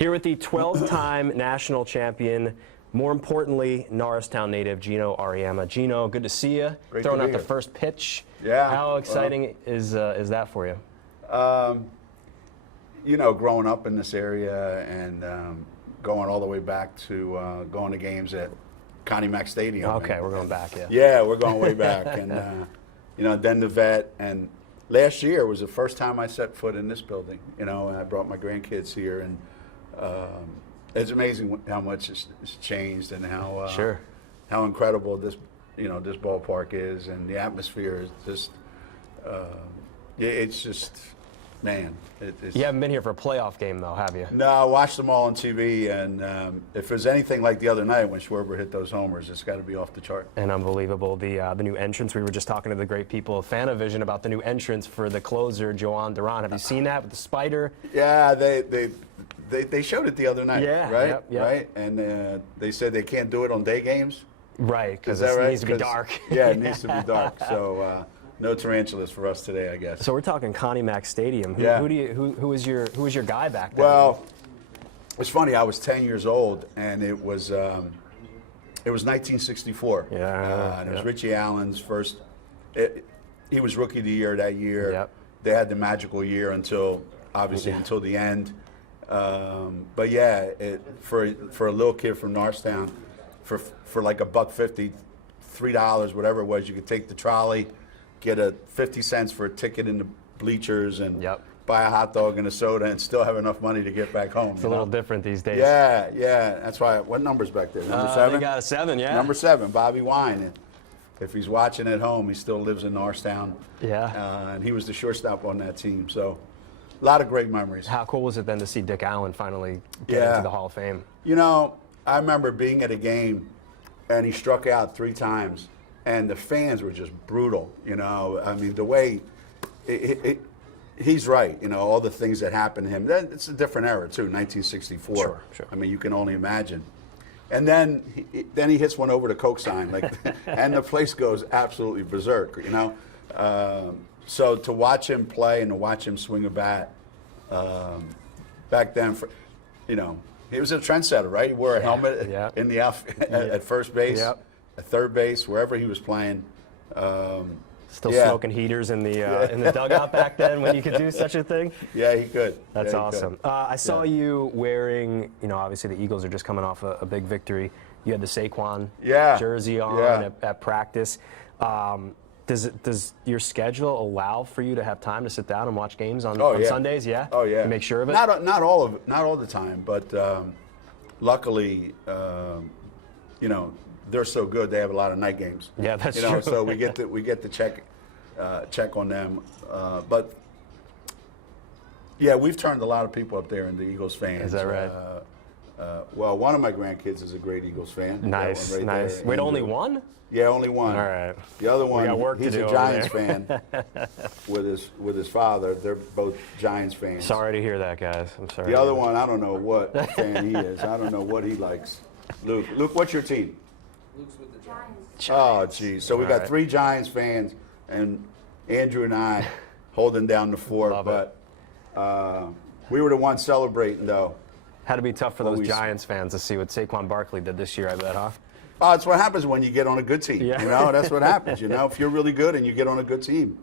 Here with the 12-time national champion, more importantly, Norristown native Geno Auriemma. Geno, good to see you. Great Throwing to out be the here. first pitch. Yeah. How exciting is that for you? You know, growing up in this area and going all the way back to going to games at Connie Mack Stadium. Okay, we're going back, yeah. Yeah, we're going way back. And, you know, then the vet. And last year was the first time I set foot in this building, you know, and I brought my grandkids here. And it's amazing how much it's changed and how how incredible this, you know, this ballpark is, and the atmosphere is just, it's just, man. You haven't been here for a playoff game, though, have you? No, I watched them all on TV, and if there's anything like the other night when Schwarber hit those homers, it's got to be off the chart. And unbelievable, the new entrance. We were just talking to the great people of Fanavision about the new entrance for the closer, Joan Duran. Have you seen that with the spider? Yeah, they showed it the other night, yeah, right? Yep. Right, and they said they can't do it on day games. Right, because Is that it right? needs to be dark. Yeah, it needs to be dark. So no tarantulas for us today, I guess. So we're talking Connie Mack Stadium. Who was your guy back then? Well, it's funny. I was 10 years old, and it was 1964. Yeah, and it was Richie Allen's first. He was Rookie of the Year that year. Yep. They had the magical year until until the end. But yeah, for a little kid from Norristown, for like $1.50, $3, whatever it was, you could take the trolley, get 50 cents for a ticket in the bleachers, and buy a hot dog and a soda, and still have enough money to get back home. It's a little different these days. Yeah, yeah. That's why. What number's back there? Number 7. They got a 7, yeah. Number 7, Bobby Wine. And if he's watching at home, he still lives in Norristown. Yeah. And he was the shortstop on that team. So, a lot of great memories. How cool was it then to see Dick Allen finally get into the Hall of Fame? You know, I remember being at a game, and he struck out 3 times, and the fans were just brutal. You know, I mean, the way he's right. You know, all the things that happened to him. It's a different era too. 1964. Sure. I mean, you can only imagine. And then he hits one over the Coke sign, like, and the place goes absolutely berserk. You know, so to watch him play and to watch him swing a bat, back then, you know, he was a trendsetter, right? He wore a helmet in the outfield at first base, at third base, wherever he was playing. Still smoking heaters in the dugout back then when you could do such a thing? Yeah, he could. That's awesome. I saw you wearing, you know, obviously the Eagles are just coming off a big victory. You had the Saquon jersey on at practice. Does your schedule allow for you to have time to sit down and watch games on Sundays? Yeah. Oh yeah. You make sure of it. Not all the time, but luckily, you know, they're so good. They have a lot of night games. Yeah, that's true. true. So we get to check on them. But yeah, we've turned a lot of people up there into Eagles fans. Is that right? Well, one of my grandkids is a great Eagles fan. Nice, right nice. there. Wait, only one? Yeah, only one. All right. The other one, got work he's to do a Giants fan with his father. They're both Giants fans. Sorry to hear that, guys. I'm sorry. The other one, I don't know what fan he is. I don't know what he likes. Luke, what's your team? Luke's with the Giants. Oh, geez. So we got 3 Giants fans, and Andrew and I holding down the fort. Love but we were the ones celebrating, though. Had to be tough for those Giants fans to see what Saquon Barkley did this year, I bet, huh? Oh, that's what happens when you get on a good team. Yeah. You know, that's what happens. You know, if you're really good and you get on a good team,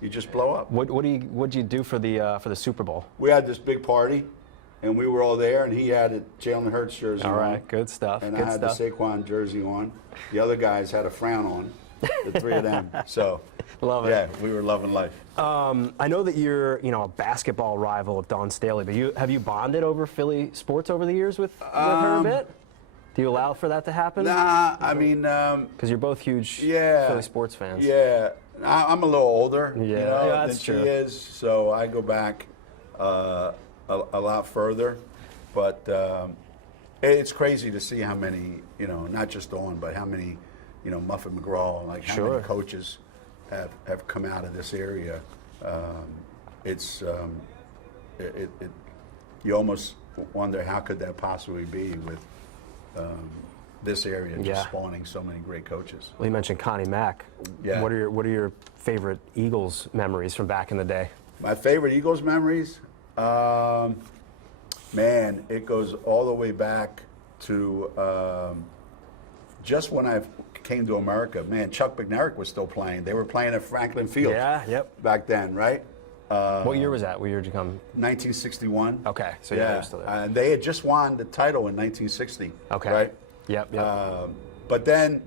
you just blow up. What'd you do for the Super Bowl? We had this big party, and we were all there, and he had a Jalen Hurts jersey on. All right, good stuff. And good I had stuff. the Saquon jersey on. The other guys had a frown on, the 3 of them. So, love it. Yeah, we were loving life. I know that you're, you know, a basketball rival of Dawn Staley, but have you bonded over Philly sports over the years with her a bit? Do you allow for that to happen? Nah, I mean, because you're both huge Philly sports fans. Yeah, I'm a little older, that's than true. she is, so I go back a lot further. But it's crazy to see how many, you know, not just Dawn, but how many, you know, Muffet McGraw, like how many coaches have come out of this area. You almost wonder how could that possibly be with this area just spawning so many great coaches. Well, you mentioned Connie Mack. Yeah. What are your favorite Eagles memories from back in the day? My favorite Eagles memories? Man, it goes all the way back to just when I came to America. Man, Chuck McNarick was still playing. They were playing at Franklin Field. Yeah, yep. Back then, right? What year was that? What year did you come? 1961. Okay, so yeah, they were still there. And they had just won the title in 1960. Okay. Right? Yep. But then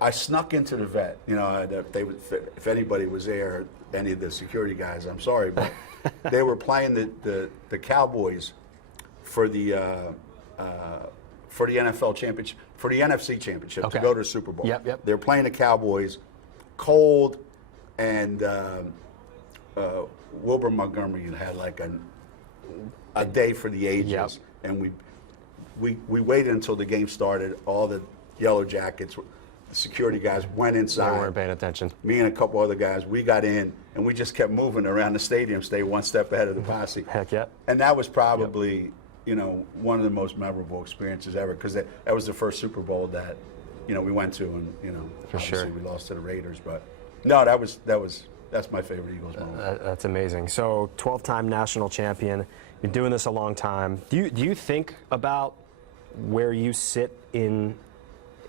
I snuck into the vet. You know, if anybody was there, any of the security guys, I'm sorry, but they were playing the Cowboys for the NFL championship, for the NFC championship to go to the Super Bowl. Yep. They're playing the Cowboys, cold, and Wilbur Montgomery had like a day for the ages, and we waited until the game started. All the Yellow Jackets, the security guys went inside. They weren't paying attention. Me and a couple other guys, we got in, and we just kept moving around the stadium, stay one step ahead of the posse. Heck yeah. And that was probably, you know, one of the most memorable experiences ever, because that was the first Super Bowl that, you know, we went to, and, you know, obviously we lost to the Raiders, but no, that's my favorite Eagles moment. That's amazing. So 12-time national champion. You've been doing this a long time. Do you think about where you sit in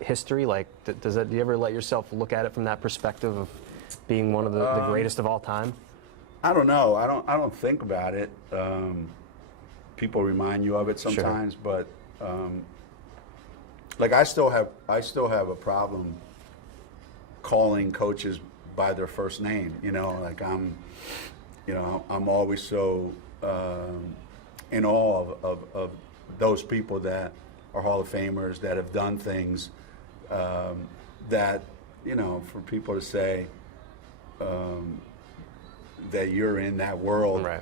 history? Like, do you ever let yourself look at it from that perspective of being one of the greatest of all time? I don't know. I don't think about it. People remind you of it sometimes, but like I still have a problem calling coaches by their first name. You know, like I'm always so in awe of those people that are Hall of Famers that have done things that, you know, for people to say that you're in that world, right.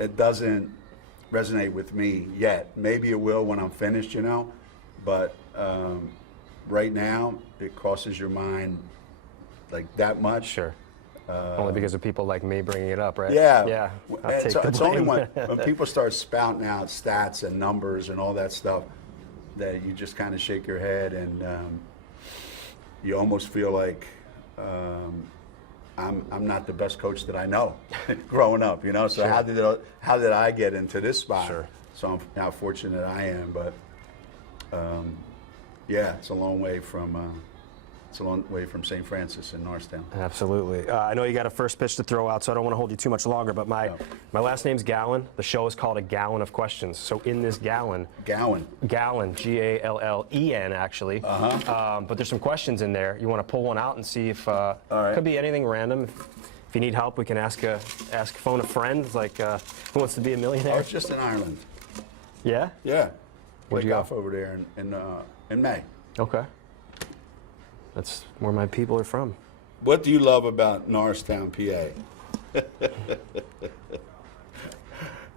It doesn't resonate with me yet. Maybe it will when I'm finished, you know, but right now it crosses your mind like that much. Sure. Only because of people like me bringing it up, right? Yeah. Yeah. It's only when people start spouting out stats and numbers and all that stuff that you just kind of shake your head, and you almost feel like I'm not the best coach that I know growing up, you know. So how did I get into this spot? Sure. So how fortunate I am, but yeah, it's a long way from St. Francis in Norristown. Absolutely. I know you got a first pitch to throw out, so I don't want to hold you too much longer, but my last name's Gallen. The show is called A Gallon of Questions. So in this Gallen, Gallen, Gallen, actually. But there's some questions in there. You want to pull one out and see if it could be anything random. If you need help, we can phone a friend, like Who Wants to Be a Millionaire? I was just in Ireland. Yeah? Yeah. Where'd you golf go? over there in May. Okay. That's where my people are from. What do you love about Norristown, PA?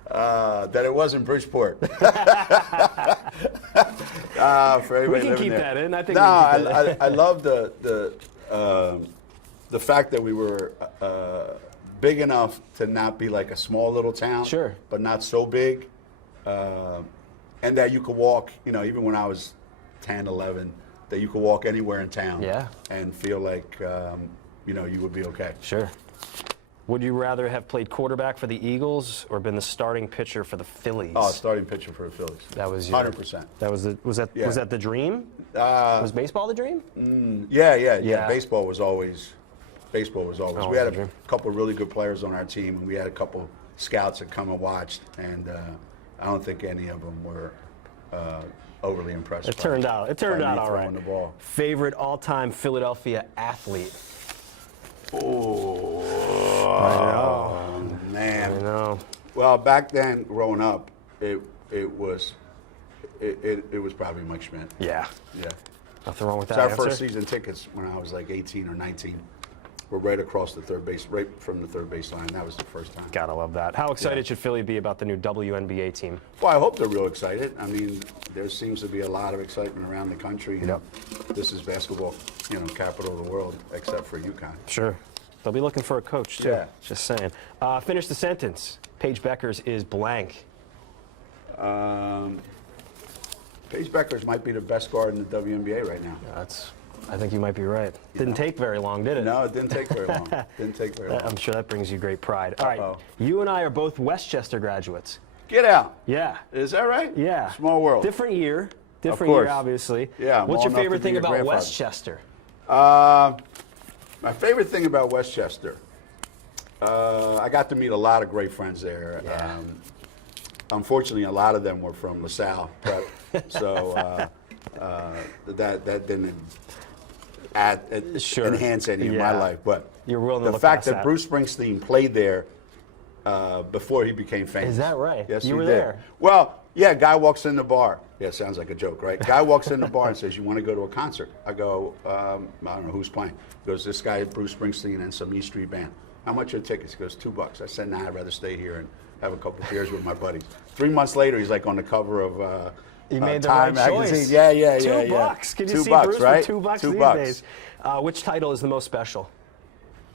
That it wasn't Bridgeport. For everybody We can living keep there. that in. I think. I love the fact that we were big enough to not be like a small little town. Sure. But not so big, and that you could walk. You know, even when I was 10, 11. That you could walk anywhere in town and feel like, you know, you would be okay. Sure. Would you rather have played quarterback for the Eagles or been the starting pitcher for the Phillies? Oh, starting pitcher for the Phillies. That was 100%. That was that the dream? Was baseball the dream? Yeah. Baseball was always. We had a couple of really good players on our team, and we had a couple scouts that come and watched, and I don't think any of them were overly impressed. It turned out all right. The ball. Favorite all-time Philadelphia athlete? Oh, man. I know. Well, back then, growing up, it was probably Mike Schmidt. Yeah. Yeah. Nothing wrong with that Our answer. first season tickets when I was like 18 or 19 were right across the third base, right from the third base line. That was the first time. Gotta love that. How excited should Philly be about the new WNBA team? Well, I hope they're real excited. I mean, there seems to be a lot of excitement around the country. And this is basketball, you know, capital of the world, except for UConn. Sure. They'll be looking for a coach, too. Yeah. Just saying. Finish the sentence. Paige Beckers is blank. Paige Beckers might be the best guard in the WNBA right now. I think you might be right. Didn't take very long, did it? No, it didn't take very long. Didn't take very long. I'm sure that brings you great pride. All right, you and I are both Westchester graduates. Get out. Yeah. Is that right? Yeah. Small world. Different year. Different course. year, obviously. Yeah. What's your favorite thing about Westchester? My favorite thing about Westchester, I got to meet a lot of great friends there. Yeah. Unfortunately, a lot of them were from LaSalle Prep, so that didn't enhance any of my life. But you're willing to the look fact past that Bruce Springsteen played there before he became famous. Is that right? Yes, you he were did. there. Well, yeah, guy walks in the bar. Yeah, sounds like a joke, right? Guy walks in the bar and says, "You want to go to a concert?" I go, I don't know who's playing. He goes, "This guy, Bruce Springsteen, and some E Street band." "How much are the tickets?" He goes, $2. I said, "Nah, I'd rather stay here and have a couple of beers with my buddies." 3 months later, he's like on the cover of you made the Time right magazine. choice. Yeah. $2. Can you see $2, Bruce right? for $2 $2 these days? Which title is the most special?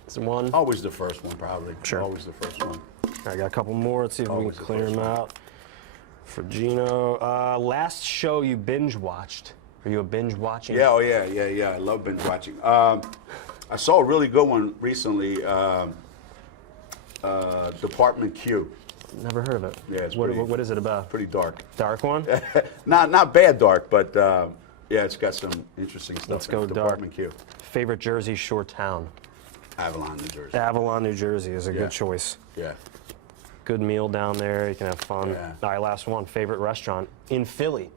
Is it one? Always the first one, probably. Sure. Always the first one. I got a couple more. Let's see if we can clear them out. For Geno, last show you binge watched. Are you a binge watching? Yeah, I love binge watching. I saw a really good one recently. Department Q. Never heard of it. Yeah, it's what is it about? Pretty dark. Dark one? not bad dark, but yeah, it's got some interesting stuff. Let's go Department dark. Q. Favorite Jersey Shore town? Avalon, New Jersey. Avalon, New Jersey is a good choice. Yeah. Good meal down there. You can have fun. Yeah. All right, last one. Favorite restaurant in Philly?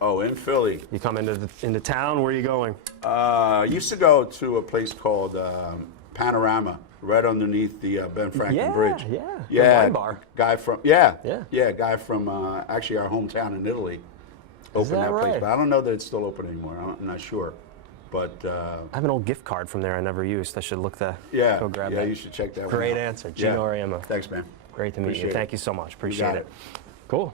Oh, in Philly. You come into town. Where are you going? I used to go to a place called Panorama, right underneath the Ben Franklin Bridge. Yeah. Yeah. The wine bar. Guy from guy from actually our hometown in Italy opened that place, but I don't know that it's still open anymore. I'm not sure. But I have an old gift card from there I never used. I should look that. Yeah. Go grab that. Yeah, you should check that one out. Great answer. Geno Auriemma. Thanks, man. Great to meet you. Thank you so much. Appreciate it. Cool.